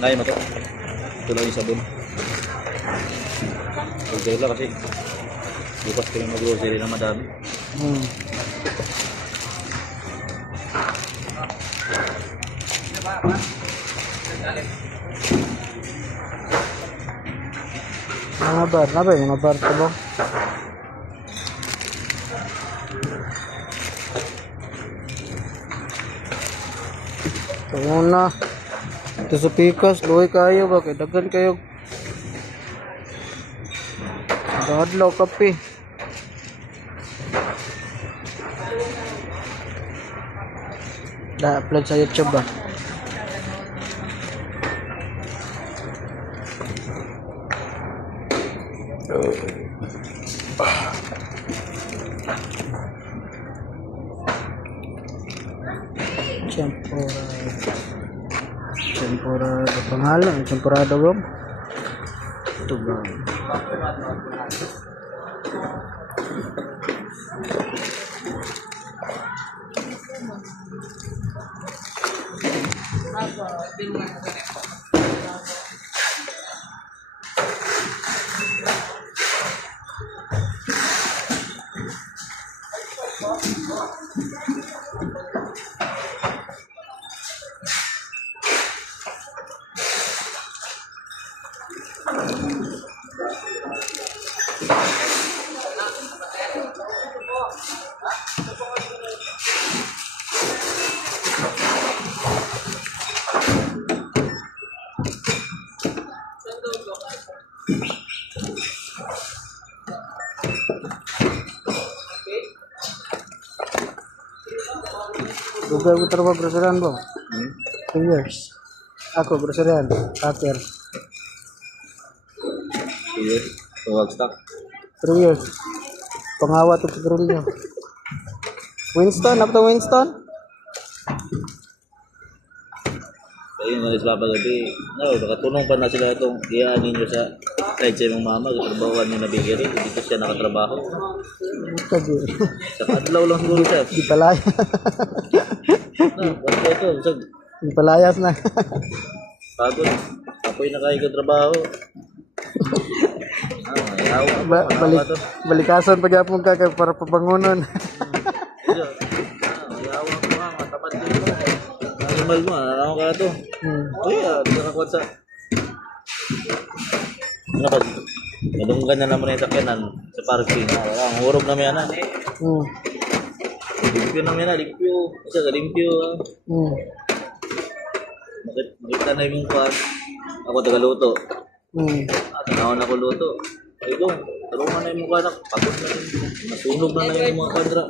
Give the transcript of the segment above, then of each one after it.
Ngayon mo to. Ito lang yung sabon. Okay lang kasi bukas kami mag-grocery na madami. Mga bar, na ba yung mga bar ito ba? Ito muna. Ito sa pikas, luhay kayo ba? Kaya dagan kayo. Dadlaw kape. Da-upload sa YouTube ba? Champurado pangalan, champurado bro. Ito bro. Duga ko trabaho groceryhan bro. 2 years. Ako groceryhan, packer. 2 years. Tawag stock. 3 years. Pangawat at grilyo. Winston, apa to Winston? Kaya yung alis papagabi, nakatunong pa na sila itong iyaanin nyo sa side sa imong mama, katrabahoan nyo na bigiri, dito siya nakatrabaho. Sabi. Sa adlaw lang siguro siya. Di palaya. Basta ito, Di palayas na. pagod. Apoy na kayo katrabaho. Ayaw Balikason pagyapon ka kay para pabangonon. Ayaw ako nga, matapat din mo. Animal mo, ano ka ito? Kaya, nakakuha sa... Nadunggan na naman yung sakyanan sa parking. Ang hurog na may ana. Limpyo na may ana, limpyo. Isa ka limpyo. Makita na yung kuhan. Ako tagaluto. Tanawan ako luto. Ito, tarungan na yung mukha na. Pagod na yun. Nasunog na yung mga kandra.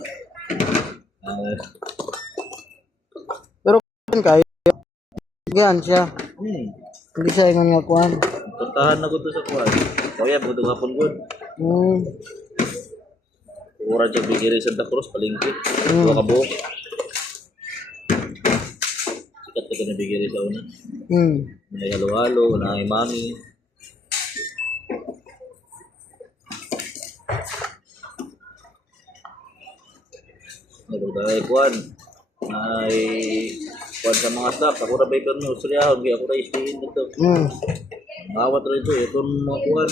Pero kayo, yan siya. Hindi siya ingon nga kuhan. Puntahan na ko to sa kuhan. Kaya, buto kapon good. Ura dyan bigiri Santa Cruz, palingkit. Dua ka buhok. Sikat ka na bigiri sa una. May halo-halo, na mami. Nagdagay kuhan. Ay kuhan sa mga staff. Ako na bacon nyo. Suryahon. Kaya ako na istihin dito. Nawat rin ito. Ito mga kuhan.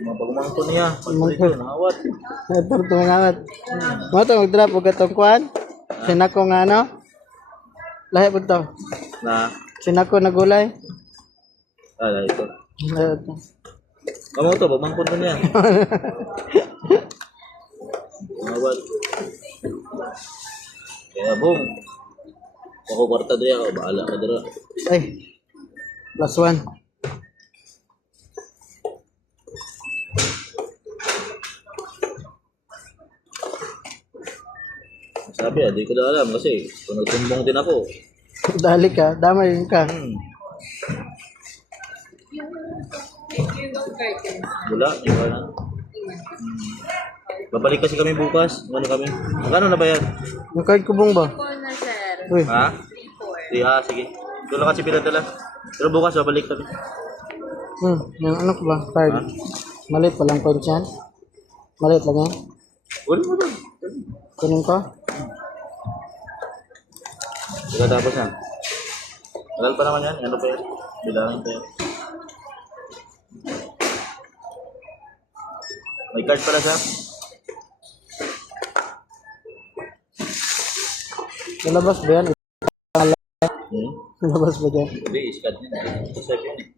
Mga pagmangko niya. Pagmangko ito. Nawat. Ito tumangawat. Mo to mag-drop og atong kuhan. Sinako nga ano? Lahi pud to. Na? Sinako na gulay. Ito. Ito. Kamu to. Pagmangko ito niya. Nawat. Kaya boom. Ako kwarta diri ako. Bahala ka dira. Ay. +1. Sabi di ko na alam kasi kung nagtumbong din ako. Dali ka, damay ka. Wala, iba na. Babalik kasi kami bukas. Ano kami? Magkano na ba yan? Yung card kubong ba? Uy. Ha? Di sige. Doon lang kasi pinadala. Pero bukas babalik kami. Yung ano ko ba? Card. Ha? Malit palang coins yan. Malit lang yan. Wala mo doon. Kunin ko. Saka tapos na. Tagal pa naman yan. Ano pa yan? Bilangin pa yan. May card pala siya. Nalabas ba yan? Hmm? Nalabas ba dyan? Hindi, iskat niya. Iskat yan eh.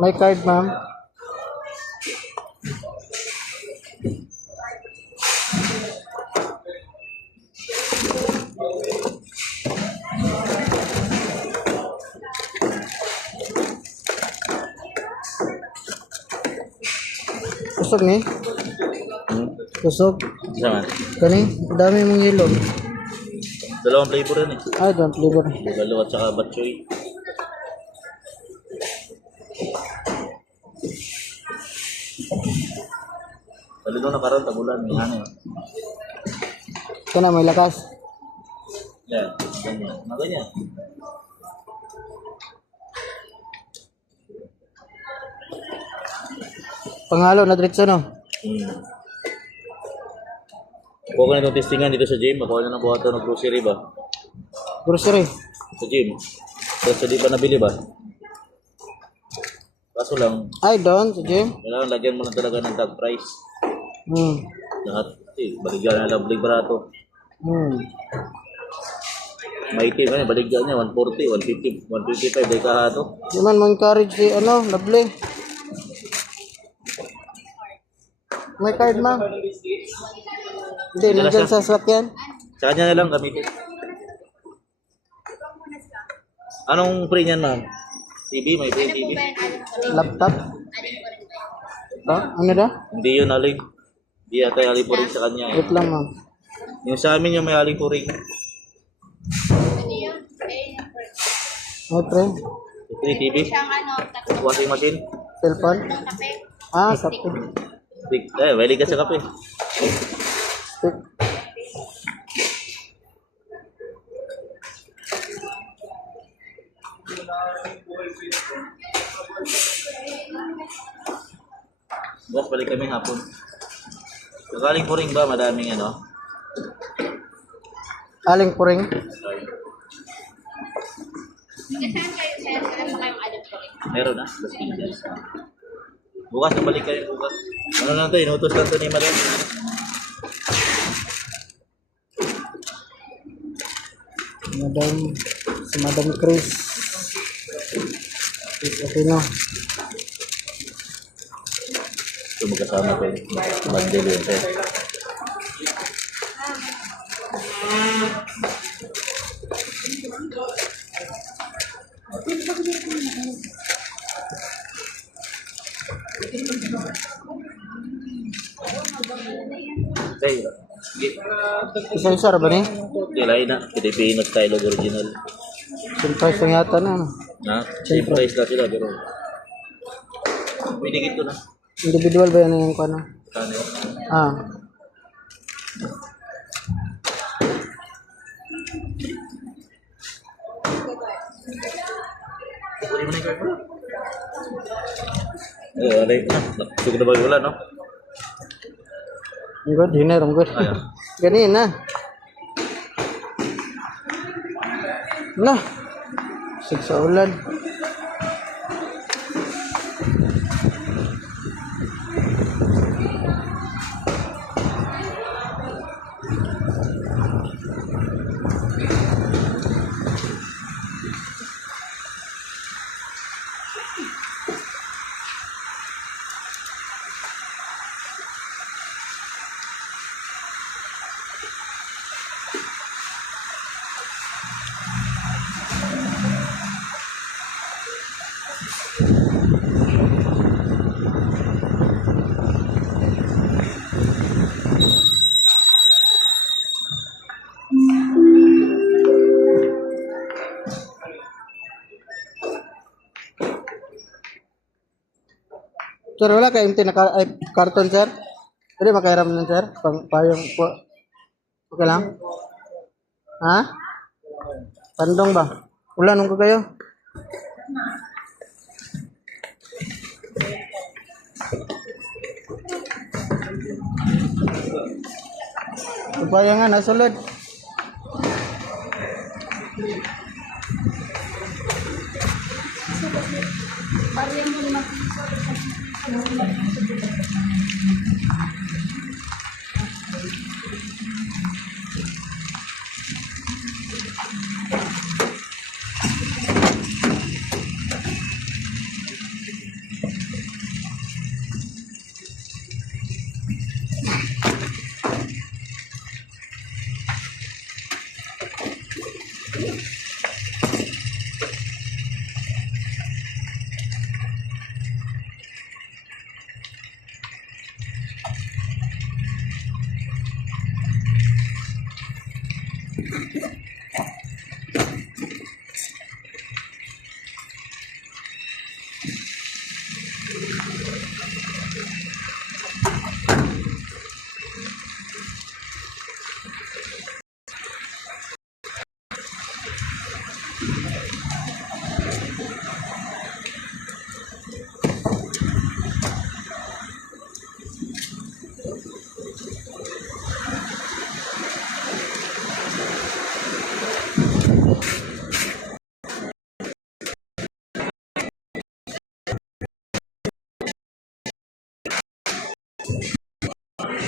May card, ma'am. Kusog ni? Hmm? Kusog. Isa man. Kani, dami mong yelo. Dalawang flavor yan eh. Ay, don't flavor. Bugalo at saka batchoy. Balido na karoon, tagulan. May hangin. Kana may lakas. Yan. Ganyan. Mga ganyan. Pangalo na diretso no. Hmm. Kuha ko na itong testingan dito sa gym. Makuha na ng buhato ng grocery ba? Grocery. Sa gym. Kasi di pa nabili ba? Kaso lang, Ay, doon sa gym. kailangan lagyan mo na talaga ng tag price. Hmm. Lahat, baligyan na lang, barato. Hmm. May team, baligyan niya, 140, 150, 155, dahil kahato. Di man mo encourage si ano, lovely. May card, ma'am. Hindi, nandyan sa swakyan. Sa kanya na lang gamitin. Anong free niyan, ma'am? TV, may free TV? Laptop. Ano da? Hindi yun, aling. Hindi yata yung aling po rin sa kanya. Eh. Wait lang, ma'am. Yung sa amin yung may aling po rin. May pre. Free TV? Washing machine? Cellphone. Ah, kape. Wali ka sa kape. Stick. Boss, balik kami hapon. Kakaling po rin ba? Madaming ano? Aling puring. Meron na. Bukas na balik kayo bukas. Ano lang ito? Inutos lang ito ni Madam. Madam, si Madam Chris. Okay no. Ito magkasama ko yung mag-deal yun. Hey, Isa-isa ba ni? kilay na. Filipino style of original. Surprise lang yata na. Ano? Na, same price na sila pero pinigit ko na. Individual ba yan yung ano? Kano? Ah. Kunin mo na yung card mo. Alay na. Gusto na ba wala, no? I'm good, dinner, I'm good. Ayaw. Ganina. Na. Sig sa ulan. Sir, wala kayong karton, sir? Pwede makairam nun, sir? Payong po. Okay lang? Ha? Pandong ba? Wala nung ko kayo? Upaya nga, nasulod.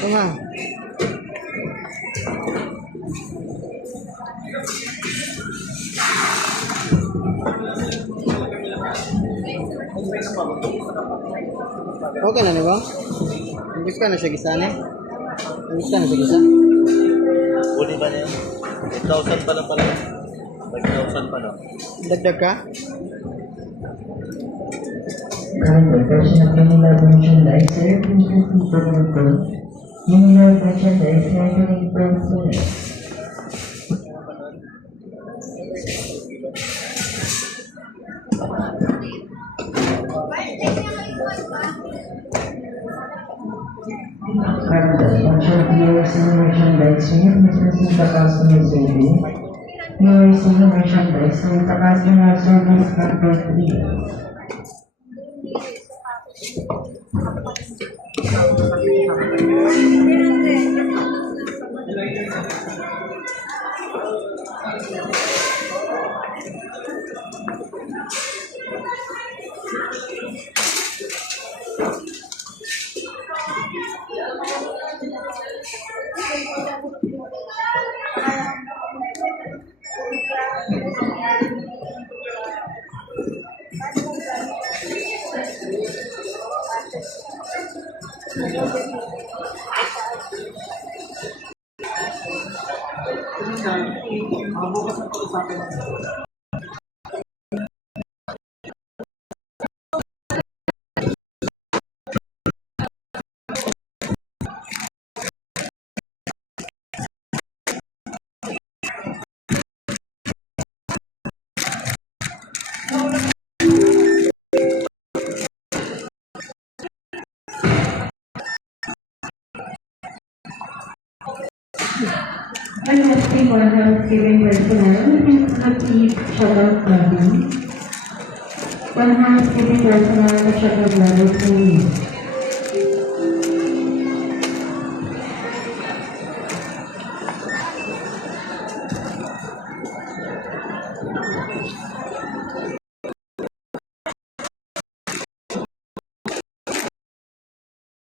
Ito nga. Okay na ni ba? Imbis ka na siya gisa ni? Imbis ka na siya gisa? Huli ba niya? 8,000 pa lang pala. 5,000 pa lang. Dagdag ka? Current version of Manila merchandise serving to people in Perth. Manila merchandise serving Perth. Current function POC merchandise serving business the customer service. POC merchandise with the customer service number 3. One happy for Thanksgiving personnel and happy shout-out lobby. One Thanksgiving personnel and shout-out lobby please.